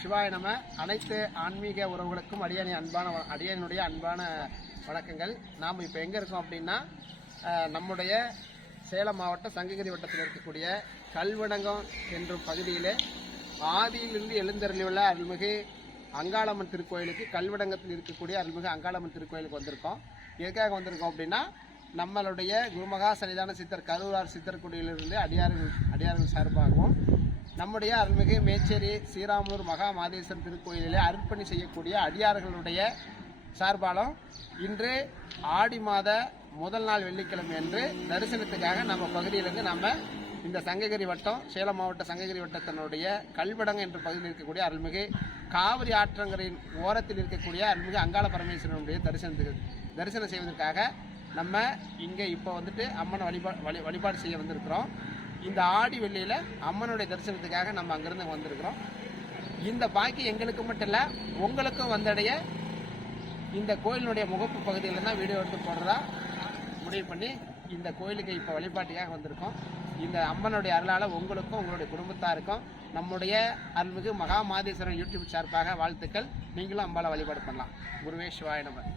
சிவாய நம. அனைத்து ஆன்மீக உறவுகளுக்கும் அடியனுடைய அன்பான வணக்கங்கள். நாம் இப்போ எங்கே இருக்கோம் அப்படின்னா, நம்முடைய சேலம் மாவட்டம் சங்ககிரி வட்டத்தில் இருக்கக்கூடிய கல்வடங்கம் என்ற பகுதியிலே ஆதியிலிருந்து எழுந்தருளியுள்ள அருள்மிகு அங்காளம்மன் திருக்கோயிலுக்கு, கல்வடங்கத்தில் இருக்கக்கூடிய அருள்மிகு அங்காளம்மன் திருக்கோயிலுக்கு வந்திருக்கோம். எதுக்காக வந்திருக்கோம் அப்படின்னா, நம்மளுடைய குருமகா சன்னிதான சித்தர் கரூரார் சித்தர்குடியிலிருந்து அடியார்கள் சார்பாகவும், நம்முடைய அருள்மிகு மேச்சேரி ஸ்ரீராமூர் மகா மாதேஸ்வரர் திருக்கோயிலிலே அர்ப்பணி செய்யக்கூடிய அடியார்களுடைய சார்பாலும் இன்று ஆடி மாத முதல் நாள் வெள்ளிக்கிழமை என்று தரிசனத்துக்காக நம்ம பகுதியிலிருந்து நம்ம இந்த சங்ககிரி வட்டம், சேலம் மாவட்ட சங்ககிரி வட்டத்தினுடைய கல்வடங்க என்ற பகுதியில் இருக்கக்கூடிய அருள்மிகு காவிரி ஆற்றங்கரையின் ஓரத்தில் இருக்கக்கூடிய அருள்மிகு அங்காள பரமேஸ்வரனுடைய தரிசனம் செய்வதற்காக நம்ம இங்கே இப்போ வந்துட்டு அம்மனை வழிபாடு செய்ய வந்திருக்கிறோம். இந்த ஆடி வெள்ளியில் அம்மனுடைய தரிசனத்துக்காக நம்ம அங்கிருந்து வந்திருக்கிறோம். இந்த பாக்கி எங்களுக்கு மட்டும் இல்லை, உங்களுக்கும் வந்தடைய இந்த கோயிலினுடைய முகப்பு பகுதியில் தான் வீடியோ எடுத்து போடுறதா முடிவு பண்ணி இந்த கோயிலுக்கு இப்போ வழிபாட்டுக்காக வந்திருக்கோம். இந்த அம்மனுடைய அருளால் உங்களுக்கும் உங்களுடைய குடும்பத்தாருக்கும் நம்முடைய அருள்மிகு மகா மாதேஸ்வரன் யூடியூப் சார்பாக வாழ்த்துக்கள். நீங்களும் அம்பாவை வழிபாடு பண்ணலாம். குருவே சிவாய நம.